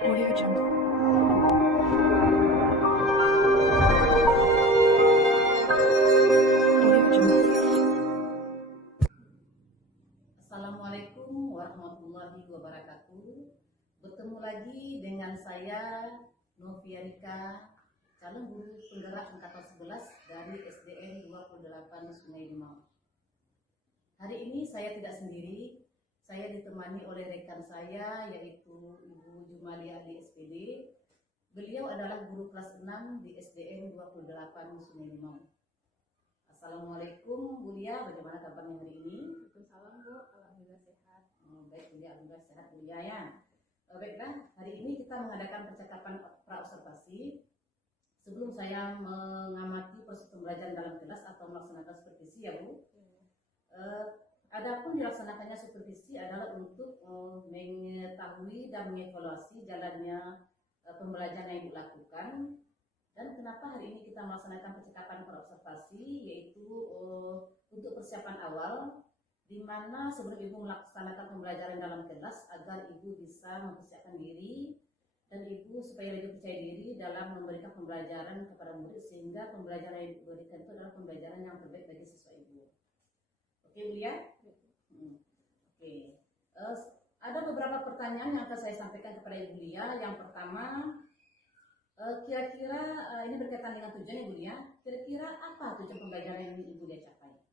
Audio Jungle. Audio Jungle. Assalamualaikum warahmatullahi wabarakatuh. Bertemu lagi dengan saya Novia Rika, calon guru penggerak angkatan 11 dari SDN 28 Sungai Limau. Hari ini saya tidak sendiri, saya ditemani oleh rekan saya yaitu Ibu Jumalia di SPD. Beliau adalah guru kelas 6 di SDN 28 Sungai Limau. Assalamualaikum Bu Lia, bagaimana kabarnya hari ini? Waalaikumsalam Bu, alhamdulillah sehat. Baik Bu Lia, alhamdulillah sehat Bu Lia ya. Baiklah, hari ini kita mengadakan percakapan pra-observasi. Sebelum saya mengamati proses pembelajaran dalam kelas atau melaksanakan supervisi ya Bu. Adapun dilaksanakannya supervisi adalah untuk mengetahui dan mengevaluasi jalannya pembelajaran yang Ibu lakukan. Dan kenapa hari ini kita melaksanakan percakapan pra-observasi, yaitu untuk persiapan awal, di mana sebelum Ibu melaksanakan pembelajaran dalam kelas agar Ibu bisa mempersiapkan diri dan Ibu supaya lebih percaya diri dalam memberikan pembelajaran kepada murid, sehingga pembelajaran yang Ibu berikan itu adalah pembelajaran yang terbaik bagi siswa Ibu. Oke Bu Lia? Oke. Ada beberapa pertanyaan yang akan saya sampaikan kepada Ibu Lia. Yang pertama, kira-kira ini berkaitan dengan tujuan Ibu Lia. Kira-kira apa tujuan pembelajaran yang ingin Ibu Lia capai?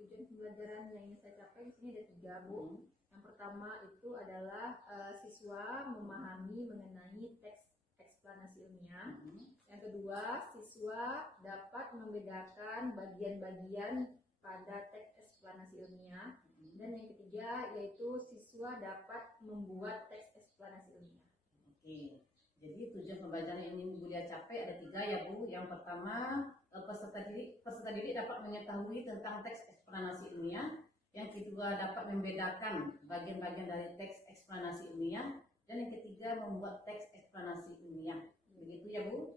Tujuan pembelajaran yang ingin saya capai di sini ada 3 Bu. Yang pertama itu adalah siswa memahami mengenai teks eksplanasi ilmiah. Yang kedua, siswa dapat membedakan bagian-bagian pada teks eksplanasi ilmiah. Dan yang ketiga yaitu siswa dapat membuat teks eksplanasi ilmiah. Oke. Jadi tujuan pembelajaran yang ingin Bu Lia capai ada 3 ya Bu. Yang pertama, peserta didik dapat mengetahui tentang teks eksplanasi ilmiah. Yang kedua, dapat membedakan bagian-bagian dari teks eksplanasi ilmiah. Dan yang ketiga, membuat teks eksplanasi ilmiah. Begitu ya Bu?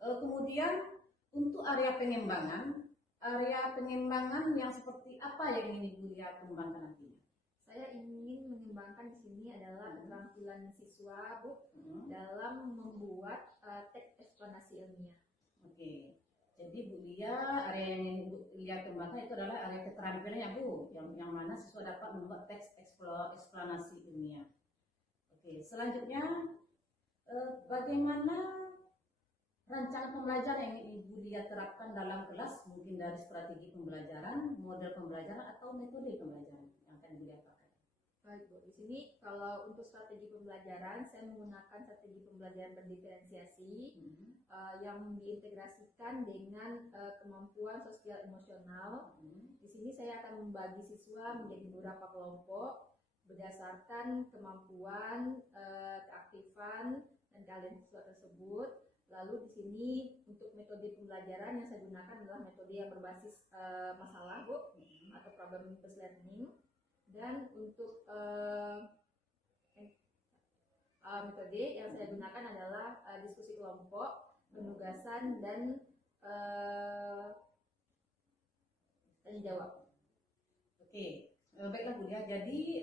Kemudian untuk area pengembangan yang seperti apa yang ingin Ibu Lia kembangkan nantinya? Saya ingin mengembangkan di sini adalah keterampilan siswa Bu dalam membuat teks eksplanasi ilmiah. Oke. Jadi Bu Lia, area yang ingin Bu Lia kembangkan itu adalah area keterampilan ya Bu, yang mana siswa dapat membuat teks eksplanasi ilmiah. Oke. Selanjutnya, bagaimana rancangan pembelajaran yang ingin Ibu Lia terapkan dalam kelas, mungkin dari strategi pembelajaran, model pembelajaran, atau metode pembelajaran yang akan Ibu Lia pakai? Baik Bu, di sini kalau untuk strategi pembelajaran saya menggunakan strategi pembelajaran berdiferensiasi yang diintegrasikan dengan kemampuan sosial emosional. Di sini saya akan membagi siswa menjadi beberapa kelompok berdasarkan kemampuan, keaktifan dan talenta siswa tersebut. Lalu di sini untuk metode pembelajaran yang saya gunakan adalah metode yang berbasis masalah Bu, atau problem based learning. Dan untuk metode yang saya gunakan adalah diskusi kelompok, penugasan, dan tanya jawab. Oke, baiklah Bu Lia. Jadi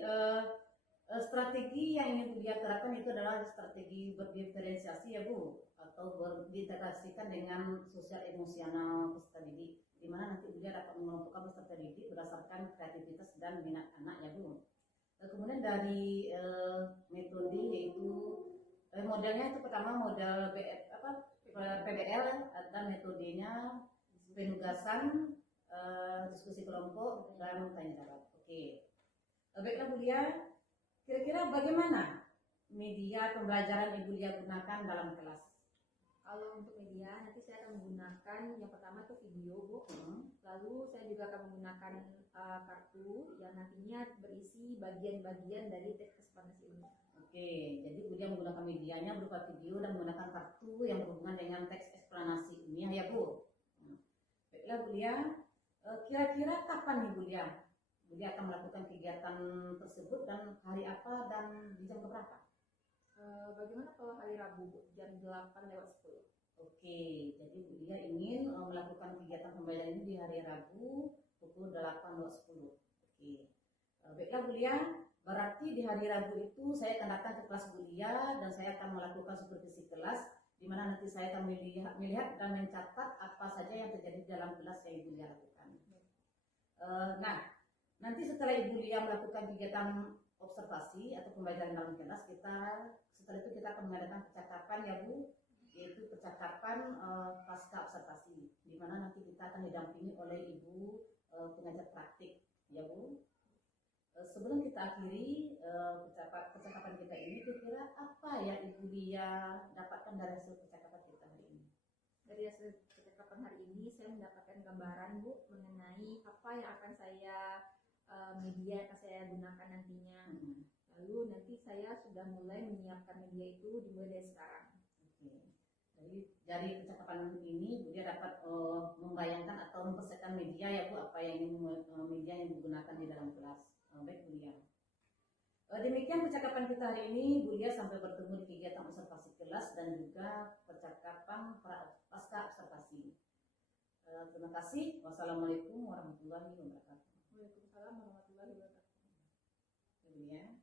strategi yang ingin Bu Lia terapkan itu adalah strategi berdiferensiasi ya Bu, atau berintegrasikan dengan sosial emosional peserta didik, di mana nanti Bu Lia dapat mengelompokkan peserta didik berdasarkan kreativitas dan minat anak ya Bu. Kemudian dari metode yaitu modelnya itu pertama model PBL dan metodenya penugasan, diskusi kelompok, dan tanya jawab. Oke. Baiklah Bu Lia, kira-kira bagaimana media pembelajaran Ibu Lia gunakan dalam kelas? Kalau untuk media, nanti saya akan menggunakan yang pertama itu video Bu. Lalu saya juga akan menggunakan kartu yang nantinya berisi bagian-bagian dari teks eksplanasi ilmiah. Oke, jadi Bu Lia menggunakan medianya berupa video dan menggunakan kartu yang berhubungan dengan teks eksplanasi ilmiah ya Bu. Baiklah Bu Lia, kira-kira kapan nih Bu Lia? Bu Lia akan melakukan kegiatan tersebut dan hari apa dan di jam berapa? Bagaimana kalau hari Rabu Bu, jam 8:10? Oke, jadi Bu Lia ingin melakukan kegiatan pembelajaran ini di hari Rabu pukul 8:10. Oke. Baiklah Bu Lia, Berarti di hari Rabu itu saya akan datang ke kelas Bulia dan saya akan melakukan supervisi kelas, di mana nanti saya akan melihat dan mencatat apa saja yang terjadi dalam kelas yang Ibu Lia lakukan. Nah, nanti setelah Ibu Lia melakukan kegiatan observasi atau pembelajaran dalam kelas, setelah itu kita akan mengadakan percakapan ya Bu, yaitu percakapan pasca observasi, di mana nanti kita akan didampingi oleh Ibu pengajar praktik ya Bu. Sebelum kita akhiri percakapan kita ini, kira-kira apa yang Ibu Lia dapatkan dari hasil percakapan kita hari ini? Dari hasil percakapan hari ini saya mendapatkan gambaran Bu mengenai apa yang akan media yang akan saya gunakan nantinya. Lalu nanti saya sudah mulai menyiapkan media itu dimulai dari sekarang. Jadi dari percakapan ini Bu Lia dapat membayangkan atau mempersiapkan media ya Bu, apa yang media yang digunakan di dalam kelas. Baik Bu Lia. Demikian percakapan kita hari ini Bu Lia, sampai bertemu di kegiatan observasi kelas dan juga percakapan pasca observasi. Terima kasih. Wassalamualaikum warahmatullahi wabarakatuh. Waalaikumsalam warahmatullahi wabarakatuh. Bu Lia.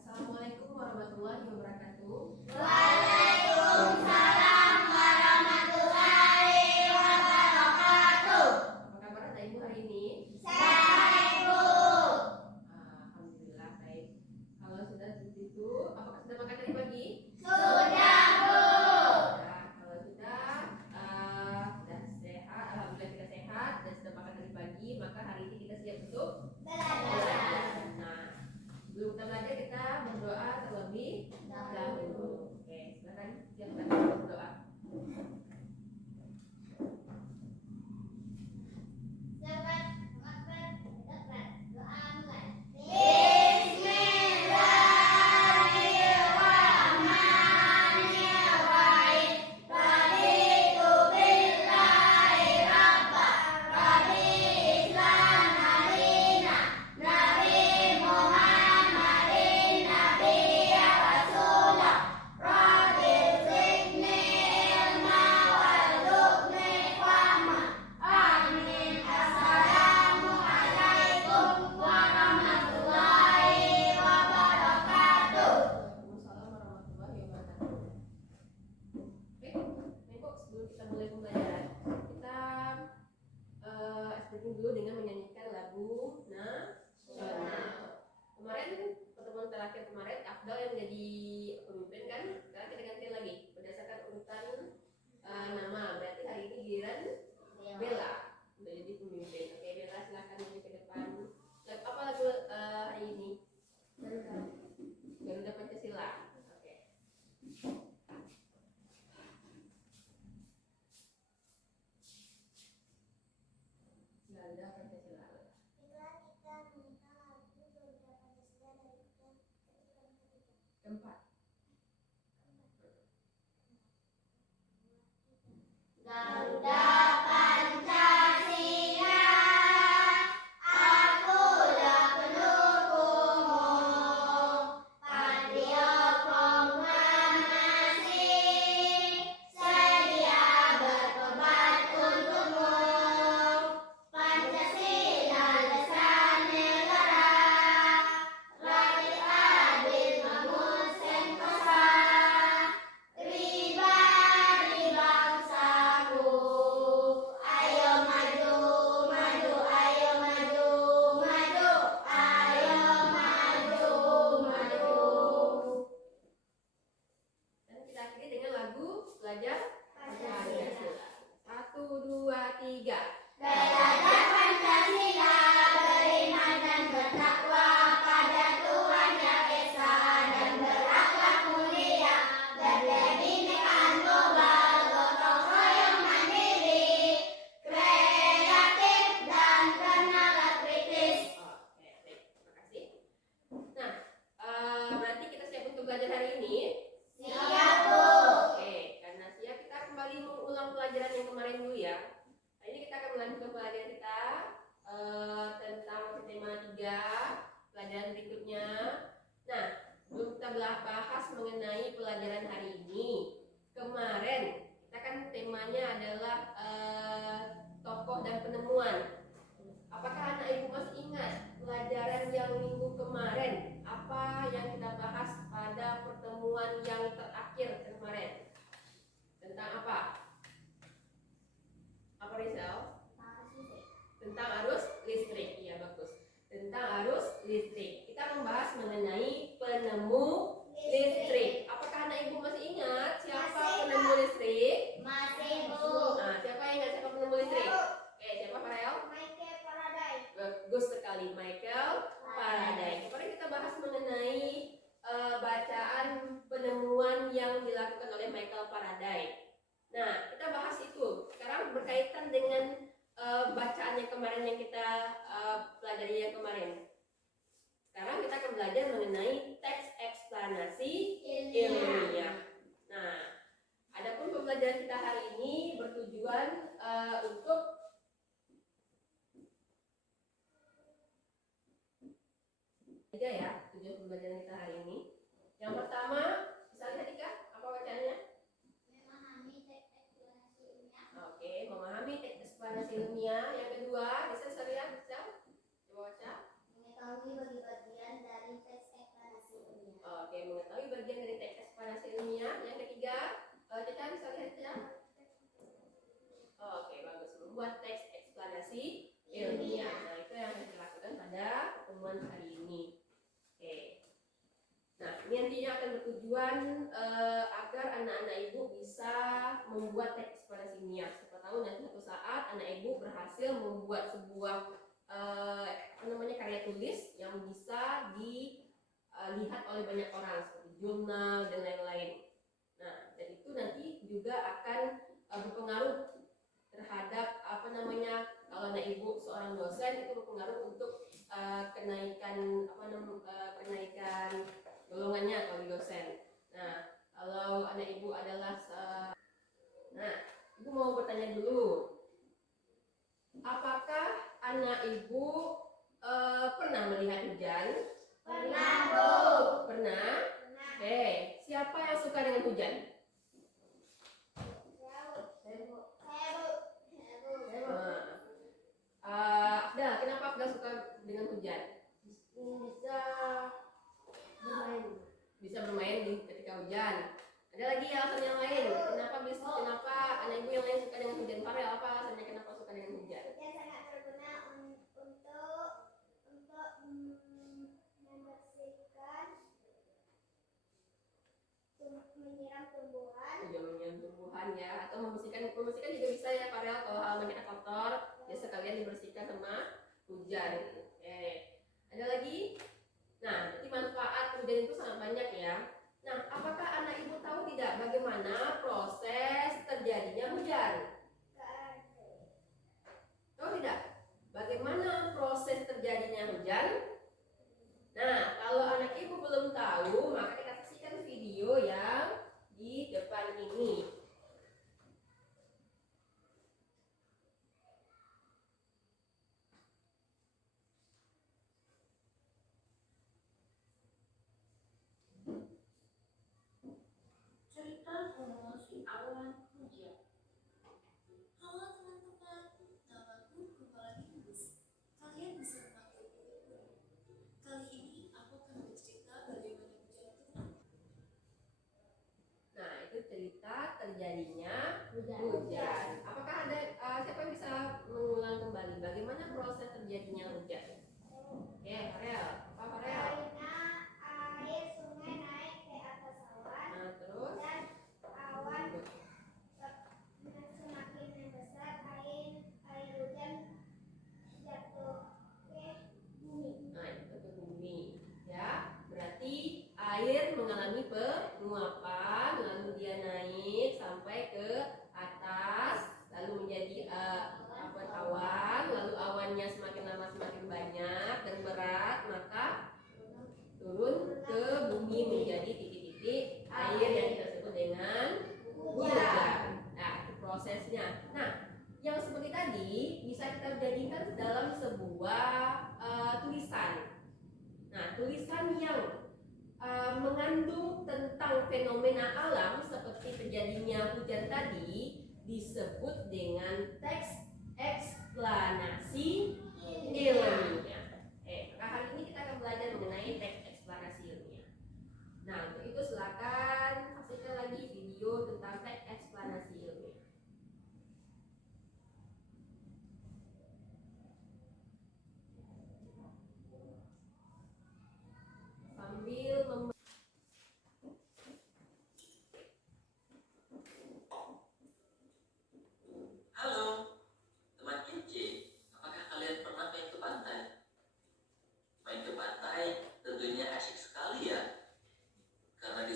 Assalamualaikum warahmatullahi wabarakatuh. Waalaikumsalam warahmatullahi wabarakatuh. Apa kabar Anda Ibu hari ini? Baik, Bu. Alhamdulillah baik. Kalau sudah seperti itu, apakah sudah makan tadi pagi? Sudah, Bu. Sudah. Kalau sudah sehat, alhamdulillah kita sehat dan sudah makan tadi pagi, maka hari ini kita siap untuk belajar. Nah, sebelum kita belajar kita berdoa terlebih dahulu. Oke, silakan siapkan berdoa. Bismillahirrahmanirrahim. Raditu billahi rabba, rabil Islam madina, Nabi Muhammadin nabiyya rasulah, rabil zidni ilma warzuqni fahma. Amin. Assalamualaikum warahmatullahi wabarakatuh. Waalaikumsalam warahmatullahi wabarakatuh. Oke, Nengkok, sebelum kita mulai pembelajaran, kita speaking dulu dengan menyanyikan lagu nasional. Kemarin pertemuan terakhir kemarin Afdal yang menjadi pemimpin kan, sekarang kita gantian lagi berdasarkan urutan nama. Berarti hari ini giliran Bella udah jadi pemimpin. Oke, Bella silakan maju ke depan. Apa lagu hari ini? Garuda Pancasila. Oke. Garuda Pancasila. Keempat. Garuda Pancasila, akulah pendukungmu, patriot proklamasi, sedia berkorban untukmu. Pancasila dasar negara, rakyat adil bangun sentosa, pribadi bangsaku. Ayo maju, maju, ayo maju, maju, ayo maju, maju. Dan kita akhiri dengan lagu Belajar Pancasila. 1, 2, 3. Belajar Pancasila, beriman dan bertakwa pada Tuhan Yang Esa, dan berakhlak mulia, berkebinekaan global, gotong royong mandiri, kreatif dan tenaga kritis. Oke, baik. Terima kasih. Nah, berarti kita siap untuk belajar hari ini. Siap, Bu. Oke, karena siap kita kembali mengulang pelajaran yang kemarin dulu ya. Nah, ini kita akan melanjutkan pelajaran kita tentang tema 3, pelajaran berikutnya. Nah, sebelum kita bahas mengenai pelajaran hari ini, kemarin kita kan temanya adalah tokoh dan penemuan. Hotel Paradise. Nah, kita bahas itu. Sekarang berkaitan dengan bacaan yang kemarin yang kita pelajari yang kemarin. Sekarang kita akan belajar mengenai teks eksplanasi ilmiah. Nah, adapun pembelajaran kita hari ini bertujuan untuk tiga ya, tujuan pembelajaran kita hari ini. Yang pertama, bisa lihat Ika, apa bacaannya? Memahami teks eksplanasi ilmiah. Oke, memahami teks eksplanasi ilmiah. Yang kedua, bisa lihat, bisa? Coba baca. Mengetahui bagian dari teks eksplanasi ilmiah. Oke, mengetahui bagian dari teks eksplanasi ilmiah. Yang ketiga, Caca bisa lihat ya? Oke, bagus. Membuat teks eksplanasi ilmiah. Nah, itu yang akan kita lakukan pada pertemuan hari ini. Oke. Nah, ini nantinya akan bertujuan agar anak-anak ibu bisa membuat teks eksplanasi ilmiah. Siapa tahu nanti suatu saat anak ibu berhasil membuat sebuah karya tulis yang bisa dilihat oleh banyak orang seperti jurnal dan lain-lain. Nah, dan itu nanti juga akan berpengaruh terhadap kalau anak ibu seorang dosen itu berpengaruh untuk kenaikan golongannya kalau di dosen. Nah, kalau anak ibu adalah nah, ibu mau bertanya dulu, apakah anak ibu pernah melihat hujan? Pernah, Bu. Pernah? Pernah. Oke, siapa yang suka dengan hujan? Saya, Bu. Afdal, kenapa Afdal suka dengan hujan? Bisa bermain ketika hujan. Ada lagi alasan yang lain. Kenapa anak ibu yang lain suka dengan hujan? Farel, apa alasannya kenapa suka dengan hujan? Hujan sangat berguna untuk membersihkan, menyiram tumbuhan. Menyiram tumbuhan ya, atau membersihkan juga bisa ya Farel, kalau halaman kita kotor, ya sekalian dibersihkan sama hujan. Oke. Ada lagi? Nah, jadi manfaat hujan itu sangat banyak ya. Nah, apakah anak ibu tahu tidak bagaimana proses terjadinya hujan? Tahu tidak? Bagaimana proses terjadinya hujan? Nah, kalau anak ibu belum tahu, maka kita saksikan video yang di depan ini. Cerita promosi awan hujan. Halo teman-teman, namaku Kumala Indus. Kalian bisa memanggilku Ibu. Kali ini aku akan bercerita bagaimana hujan itu. Nah, itu cerita terjadinya hujan. Apakah ada siapa yang bisa mengulang kembali bagaimana proses terjadinya hujan? Oke, Farel. Apa Farel? Karena air sungai naik ke atas awan Nah, terus dan awan semakin membesar, air hujan jatuh ke bumi. nah itu ke bumi ya, berarti air mengalami penguapan lalu dia naik sampai ke atas lalu menjadi awan, lalu awannya semakin lama semakin banyak dan berat, maka turun ke bumi menjadi titik-titik air yang kita sebut dengan hujan. Nah, itu prosesnya. Nah, yang seperti tadi bisa kita jadikan dalam sebuah tulisan. Nah, tulisan yang mengandung tentang fenomena alam seperti terjadinya hujan tadi disebut dengan teks eksplanasi ilmiah. Maka hari ini kita akan belajar mengenai teks eksplanasi ilmiah. Nah, untuk itu silakan saksikan lagi video tentang teks eksplanasi ilmiah. Sambil Halo, teman kece. Apakah kalian pernah main ke pantai? Main ke pantai tentunya asik sekali ya. Karena di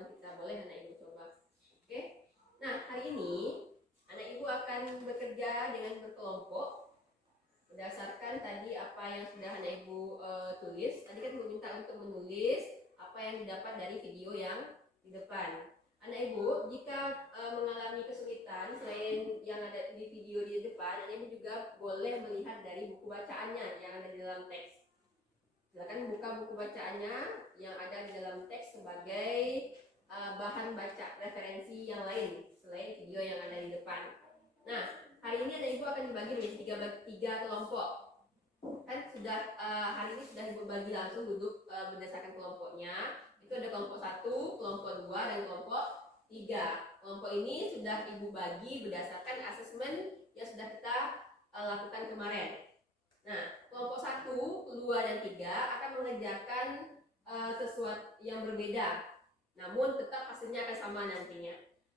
pengetahuan kita. Boleh anak ibu coba. Oke. Nah, hari ini anak ibu akan bekerja dengan berkelompok berdasarkan tadi apa yang sudah anak ibu tulis. Tadi kan meminta untuk menulis apa yang didapat dari video yang di depan. Anak ibu jika mengalami kesulitan selain yang ada di video di depan, anak ibu juga boleh melihat dari buku bacaannya yang ada di dalam teks. Silakan buka buku bacaannya yang ada di dalam teks sebagai bahan baca referensi yang lain selain video yang ada di depan. Nah, hari ini anak ibu akan dibagi menjadi tiga kelompok. Kan sudah hari ini sudah ibu bagi langsung duduk berdasarkan kelompoknya. Itu ada kelompok 1, kelompok 2, dan kelompok 3. Kelompok ini sudah ibu bagi berdasarkan asesmen yang sudah kita lakukan kemarin. Nah, kelompok 1, 2, dan 3 akan mengerjakan sesuatu yang berbeda, namun tetap hasilnya akan sama nantinya.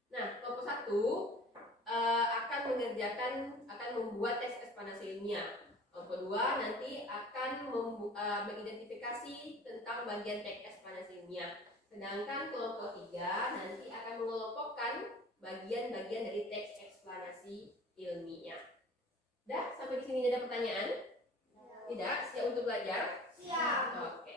Nah, kelompok 1 akan membuat teks eksplanasi ilmiah. Kelompok 2 nanti akan mengidentifikasi tentang bagian teks eksplanasi ilmiah. Sedangkan kelompok 3 nanti akan mengelompokkan bagian-bagian dari teks eksplanasi ilmiah. Dah, sampai di sini ada pertanyaan? Tidak? Siap untuk belajar? Siap. Oke.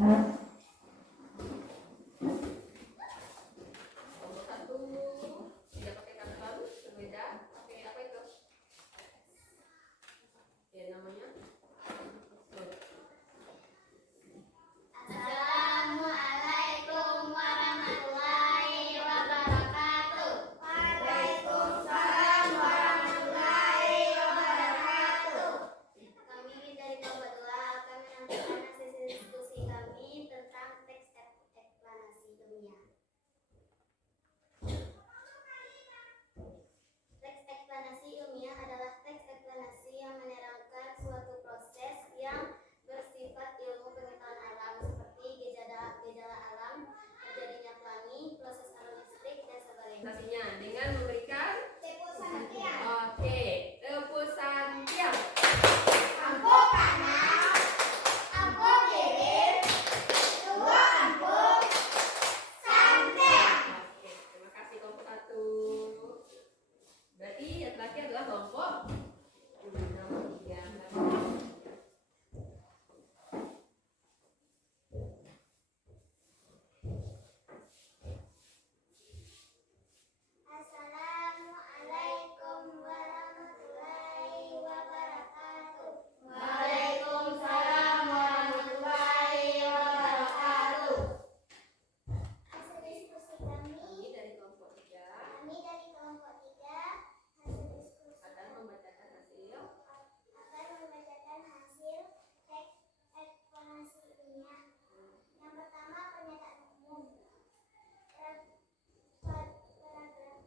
Kelompok 1 tidak pakai kantong, berbeda. Pakai apa itu? Ya namanya. Assalamualaikum warahmatullahi wabarakatuh. Waalaikumsalam warahmatullahi wabarakatuh. Kami dari kelompok 2 akan menampilkan hasil diskusi kami tentang teks eksplanasi ilmiah. Teks eksplanasi ilmiah adalah teks eksplanasi yang menerangkan suatu proses yang bersifat ilmu pengetahuan alam seperti gejala alam, terjadinya pelangi, proses arus listrik, dan sebagainya. Presentasinya dengan memberikan Tepuk santian. oke, tepuk santian. Ampo kanan, ampo kiri, dua ampo, santian. Oke, terima kasih kelompok 1. Berarti yang terakhir adalah kelompok nomor 3. Assalamualaikum warahmatullahi wabarakatuh. Waalaikumsalam warahmatullahi wabarakatuh. Hasil diskusi kami Ini dari kelompok 3 dari kelompok 3, hasil diskusi akan membacakan hasil akan membacakan hasil teks eksplanasi ilmiah. Yang pertama, pernyataan umum. Paragraf.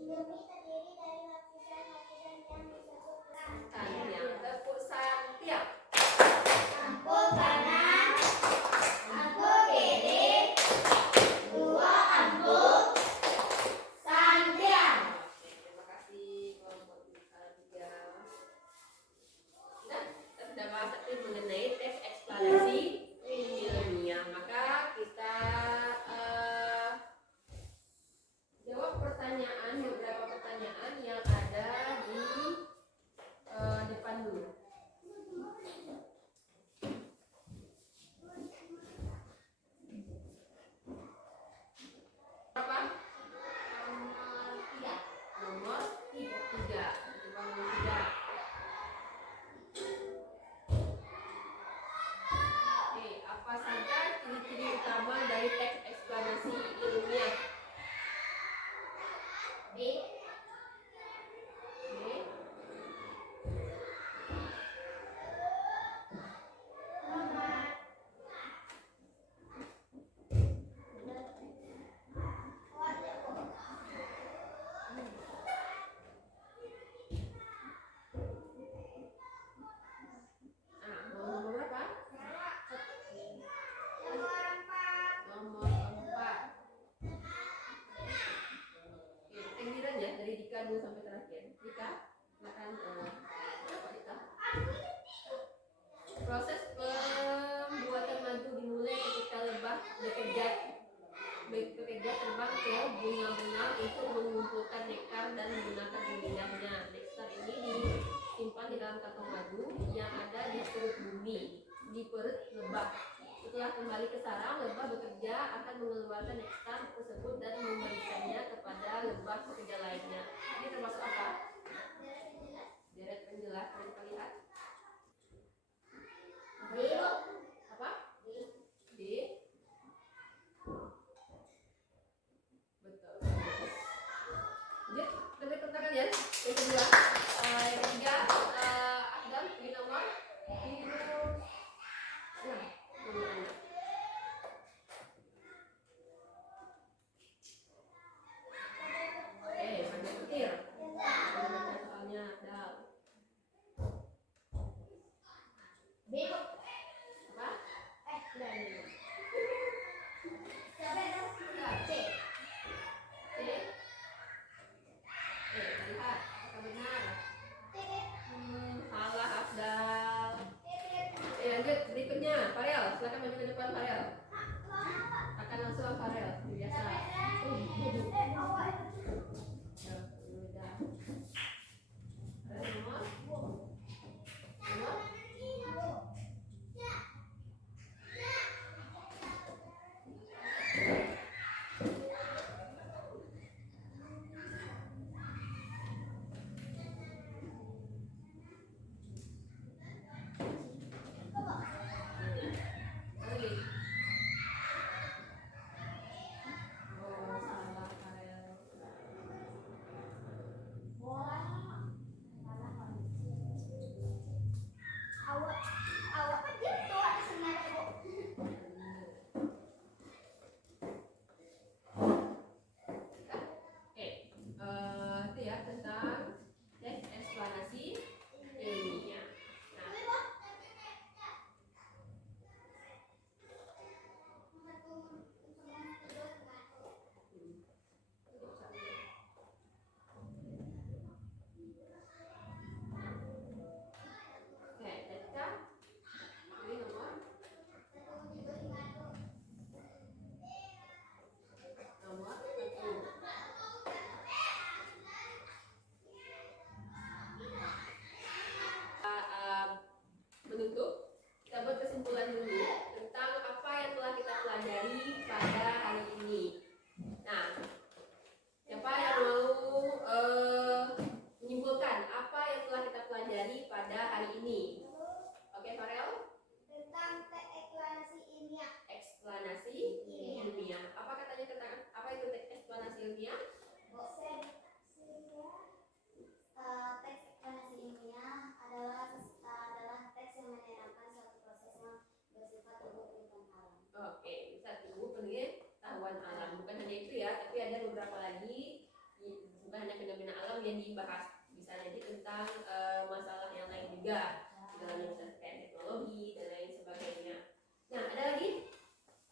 Indomie terdiri dari lapisan-lapisan yang disebut santian. Tepuk santian. ampo kanan, ampo kiri, dua ampo, santian. Oke, terima kasih kelompok 3. Nah, kita sudah bahas tadi mengenai teks eksplanasi ilmiah. Maka kita jawab beberapa pertanyaan yang ada di depan dulu. Berapa? Nomor 3. Coba nomor 3. Oke, apa saja ciri-ciri utama dari teks eksplanasi ilmiah? B. Nomor berapa? Nomor 4. Oke, penggiran ya dari Dika dulu sampai terakhir. Dika, silakan. Dika. Proses pembuatan madu dimulai ketika lebah bekerja terbang ke bunga-bunga untuk mengumpulkan nektar dan menggunakan lidahnya. Nektar ini disimpan di dalam kantong madu yang ada di perut bumi, di perut lebah. Setelah kembali ke sarang, lebah bekerja akan mengeluarkan nektar tersebut dan memberikannya kepada lebah pekerja lainnya. Ini termasuk apa? Deret penjelas. Mari kita lihat. Apa? D. Betul. Lanjut, kita beri tepuk tangan ya. Yang kedua, yang ketiga, Adam, di nomor 6. Panjang petir. Baca soalnya, Dal. Apa? Ini. C. Lihat, apakah benar? Salah, Afdal. Lanjut, berikutnya, Farel. Silakan maju ke depan, Farel. Akan langsung Farel, biasa. Udah. Nomor? yang dibahas. Bisa nanti tentang masalah yang lain juga, dalamnya terkait teknologi dan lain sebagainya. Nah, ada lagi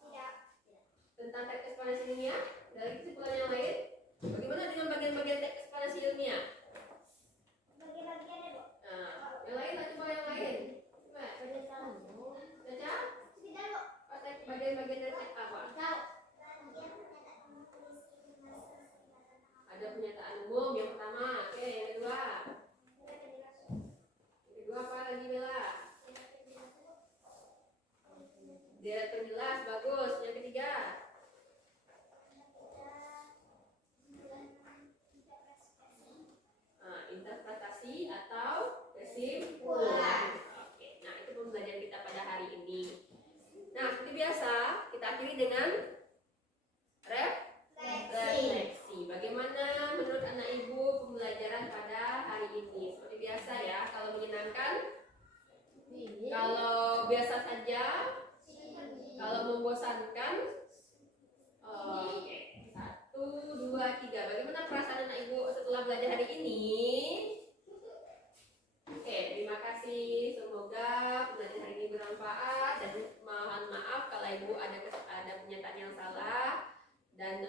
Tidak. tentang teks ekspansi ilmiah? Ada lagi kesimpulan yang lain? Bagaimana dengan bagian-bagian teks ekspansi ilmiah? Bagi-bagiannya, Bu. Nah, yang lain lah, coba yang lain. Coba, Penjelasan. Caca, Tidak, Bu. bagian-bagian dari teks apa? Tahu. Ada pernyataan umum yang pertama, oke, yang kedua. Yang kedua apa lagi Bella? Dia penjelas, bagus. Yang ketiga, interpretasi atau kesimpulan. Oke, nah itu pembelajaran kita pada hari ini. Nah, seperti biasa, kita akhiri dengan refleksi. Bagaimana menurut anak ibu pembelajaran pada hari ini? Seperti biasa ya, kalau menyenangkan, kalau biasa saja, kalau membosankan. Oke, 1, 2, 3. Bagaimana perasaan anak ibu setelah belajar hari ini? Oke, terima kasih. Semoga pembelajaran hari ini bermanfaat dan mohon maaf kalau ibu ada pernyataan yang salah dan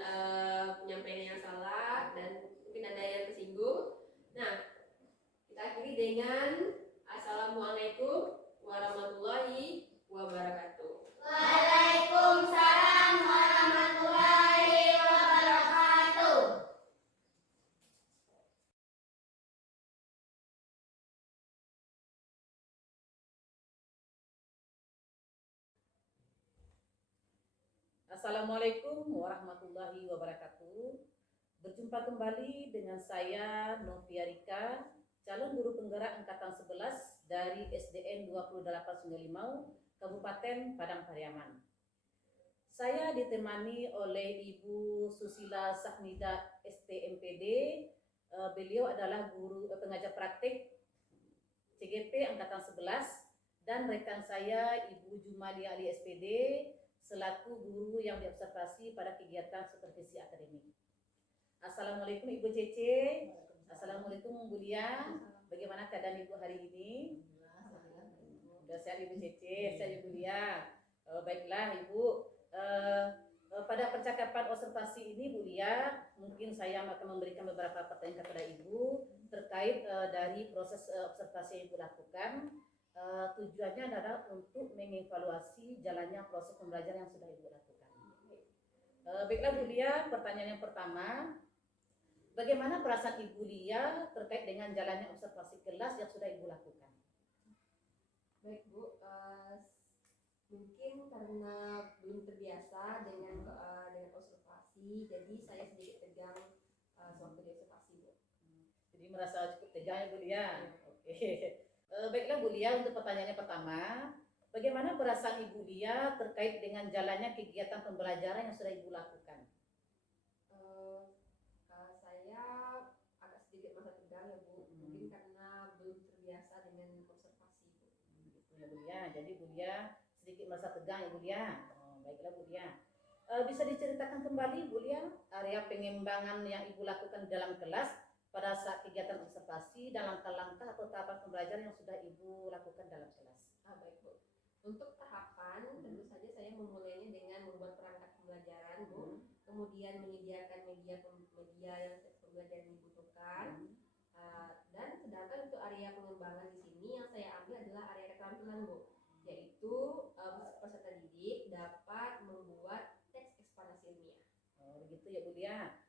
penyampaian yang salah dan mungkin ada yang tersinggung. Nah, kita akhiri dengan Assalamualaikum warahmatullahi wabarakatuh. Waalaikumsalam warahmatullahi wabarakatuh. Assalamualaikum warahmatullahi wabarakatuh. Berjumpa kembali dengan saya Novia Rika, calon guru penggerak angkatan 11 dari SDN 28 Sungai Limau, Kabupaten Padang Pariaman. Saya ditemani oleh Ibu Susila Sahmida STMPD. Beliau adalah guru pengajar praktik CGP angkatan 11 dan rekan saya Ibu Jumali Ali SPD selaku guru yang diobservasi pada kegiatan supervisi akademik. Assalamualaikum Ibu Cece. Assalamualaikum Bu Lia. Bagaimana keadaan Ibu hari ini? Sudah sehat Ibu Cece, sehat Ibu Lia. Baiklah Ibu. Pada percakapan observasi ini Bu Lia, mungkin saya akan memberikan beberapa pertanyaan kepada Ibu terkait dari proses observasi yang Ibu lakukan. Tujuannya adalah untuk mengevaluasi jalannya proses pembelajaran yang sudah Ibu lakukan. Baiklah Bu Lia, pertanyaan yang pertama, bagaimana perasaan Ibu Lia terkait dengan jalannya observasi kelas yang sudah Ibu lakukan? Baik Bu, mungkin karena belum terbiasa dengan observasi, jadi saya sedikit tegang sewaktu di observasi Bu. Jadi merasa cukup tegang ya Bu Lia? Oke. Baiklah Bu Lia, untuk pertanyaannya pertama, bagaimana perasaan Ibu Lia terkait dengan jalannya kegiatan pembelajaran yang sudah Ibu lakukan? Saya agak sedikit merasa tegang ya Bu, mungkin karena belum terbiasa dengan observasi Bu. Gitu ya Bu Lia. Jadi Bu Lia sedikit merasa tegang ya Bu Lia. Baiklah Bu Lia. Bisa diceritakan kembali Bu Lia area pengembangan yang Ibu lakukan dalam kelas pada saat kegiatan observasi dan langkah-langkah atau tahapan pembelajaran yang sudah Ibu lakukan dalam kelas? Baik Bu. Untuk tahapan tentu saja saya memulainya dengan membuat perangkat pembelajaran Bu, kemudian menyediakan media yang pembelajaran dibutuhkan, dan sedangkan untuk area pengembangan di sini yang saya ambil adalah area keterampilan Bu, yaitu peserta didik dapat membuat teks ekspansi ilmiah. Begitu ya Bu Lia.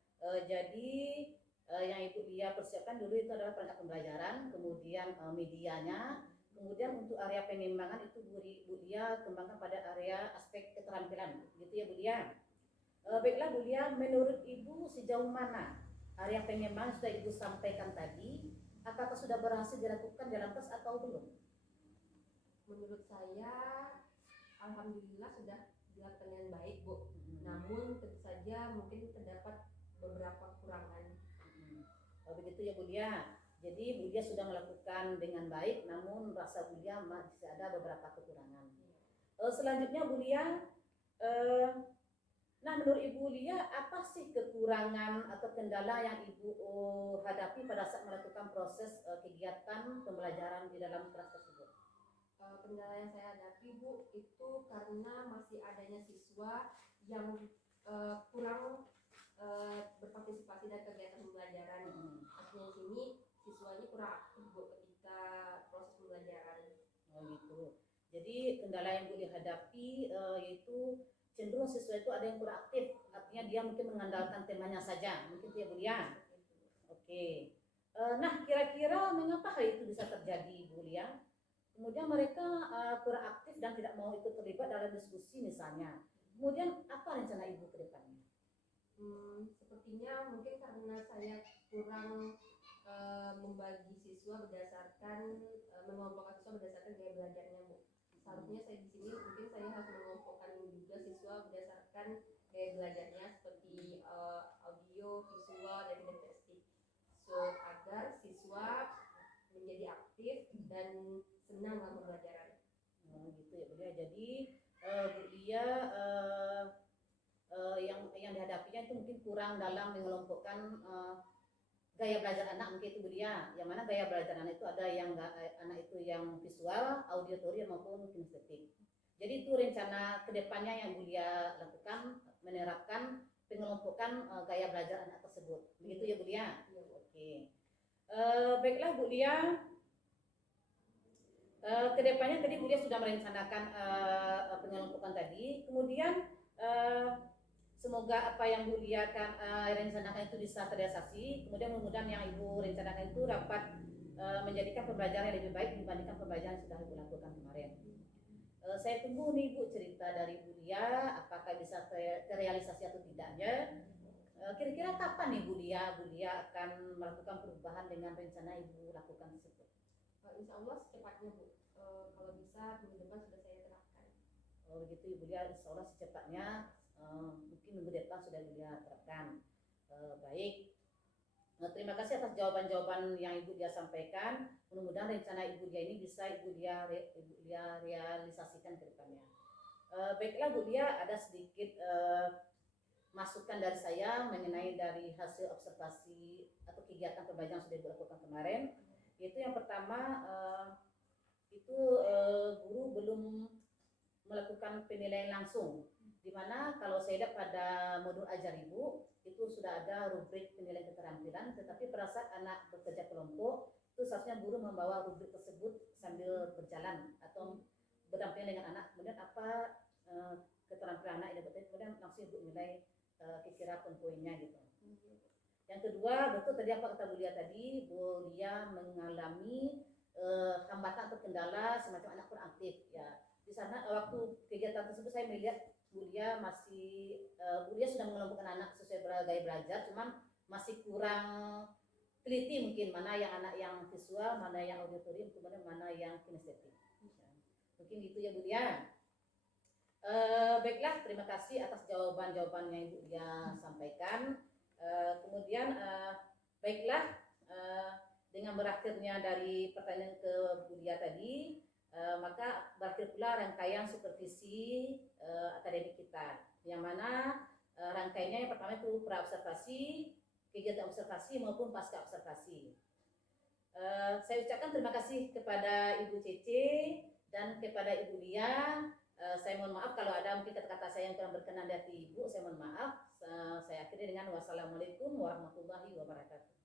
Jadi yang Ibu Lia persiapkan dulu itu adalah perangkat pembelajaran, kemudian medianya, kemudian untuk area pengembangan itu Bu Lia kembangkan pada area aspek keterampilan, gitu ya Bu Lia. Baiklah Bu Lia, menurut Ibu sejauh mana area pengembangan sudah Ibu sampaikan tadi, apakah sudah berhasil dilakukan dalam kelas atau belum? Menurut saya, alhamdulillah sudah dilakukan dengan baik Bu. Namun tentu saja mungkin terdapat beberapa kekurangan. Begitu ya Bu Lia. Jadi Bu Lia sudah melakukan dengan baik, namun rasa Bu Lia masih ada beberapa kekurangan. Selanjutnya Bu Lia, Nah, menurut Ibu Lia, apa sih kekurangan atau kendala yang Ibu hadapi pada saat melakukan proses kegiatan pembelajaran di dalam kelas tersebut? Kendala yang saya hadapi Bu itu karena masih adanya siswa yang kurang berpartisipasi dalam kegiatan pembelajaran. Artinya di sini siswanya kurang aktif Bu ketika proses pembelajaran. Oh gitu. Jadi kendala yang Ibu hadapi yaitu cenderung siswa itu ada yang kurang aktif, artinya dia mungkin mengandalkan temanya saja, mungkin itu ya Bu Lia. Oke. Nah, kira-kira mengapa hal itu bisa terjadi Bu Lia? Kemudian mereka kurang aktif dan tidak mau ikut terlibat dalam diskusi misalnya. Kemudian apa rencana Ibu ke depannya? Sepertinya mungkin karena saya kurang membagi siswa berdasarkan mengelompokkan siswa berdasarkan gaya belajarnya Bu. Seharusnya saya di sini mungkin saya harus mengelompokkan juga siswa berdasarkan gaya belajarnya seperti audio, visual, dan kinestetik, so agar siswa menjadi aktif dan senang dalam pembelajaran. Gitu ya Bu Lia. Jadi Bu Lia yang dihadapinya itu mungkin kurang dalam mengelompokkan gaya belajar anak, mungkin itu Bu Lia. Yang mana gaya belajar anak itu ada yang anak itu yang visual, auditory maupun kinestetik. Jadi itu rencana kedepannya yang Bu Lia lakukan, menerapkan pengelompokan gaya belajar anak tersebut. Begitu ya Bu Lia? Oke. Baiklah Bu Lia. Kedepannya tadi Bu Lia sudah merencanakan pengelompokan tadi. Kemudian semoga apa yang Bu Lia rencanakan itu bisa terrealisasi. Kemudian mudah-mudahan yang Ibu rencanakan itu dapat menjadikan pembelajaran yang lebih baik dibandingkan pembelajaran yang sudah Ibu lakukan kemarin. Saya tunggu nih Bu cerita dari Bu Lia, apakah bisa terrealisasi atau tidaknya. Kira-kira kapan nih Bu Lia akan melakukan perubahan dengan rencana Ibu lakukan tersebut? Insya Allah secepatnya Bu. Kalau bisa minggu depan sudah saya terapkan. Oh begitu Ibu Lia, insya Allah secepatnya. Mungkin minggu depan sudah Ibu Lia terapkan. Baik. Terima kasih atas jawaban-jawaban yang Ibu Lia sampaikan. Mudah-mudahan rencana Ibu Lia ini bisa Ibu Lia realisasikan ke depannya. Baiklah Bu Lia, ada sedikit masukan dari saya mengenai dari hasil observasi atau kegiatan pembelajaran yang sudah Ibu lakukan kemarin. Yaitu yang pertama, guru belum melakukan penilaian langsung, dimana kalau saya lihat pada modul ajar Ibu itu sudah ada rubrik penilaian keterampilan, tetapi pada saat anak bekerja kelompok itu seharusnya guru membawa rubrik tersebut sambil berjalan atau berdampingan dengan anak, kemudian apa keterampilan anak ini betul, kemudian langsung Ibu nilai kira-kira poin-poinnya gitu. Yang kedua, betul tadi apa kata Bu Lia tadi, Bu Lia mengalami hambatan atau kendala semacam anak kurang aktif ya. Di sana waktu kegiatan tersebut saya melihat Bu Lia sudah mengelompokkan anak sesuai gaya belajar, cuman masih kurang teliti mungkin mana yang anak yang visual, mana yang auditorium, kemudian mana yang kinestetik. Mungkin gitu ya Bu Lia. Baiklah, terima kasih atas jawaban-jawaban yang Ibu Lia sampaikan. Kemudian baiklah, dengan berakhirnya dari pertanyaan ke Bu Lia tadi, maka berakhir pula rangkaian supervisi akademik kita, yang mana rangkaiannya yang pertama itu pra-observasi, kegiatan observasi maupun pasca observasi. Saya ucapkan terima kasih kepada Ibu Cece dan kepada Ibu Lia. Saya mohon maaf kalau ada mungkin kata-kata saya yang kurang berkenan dari Ibu, saya mohon maaf. Saya akhiri dengan wassalamualaikum warahmatullahi wabarakatuh.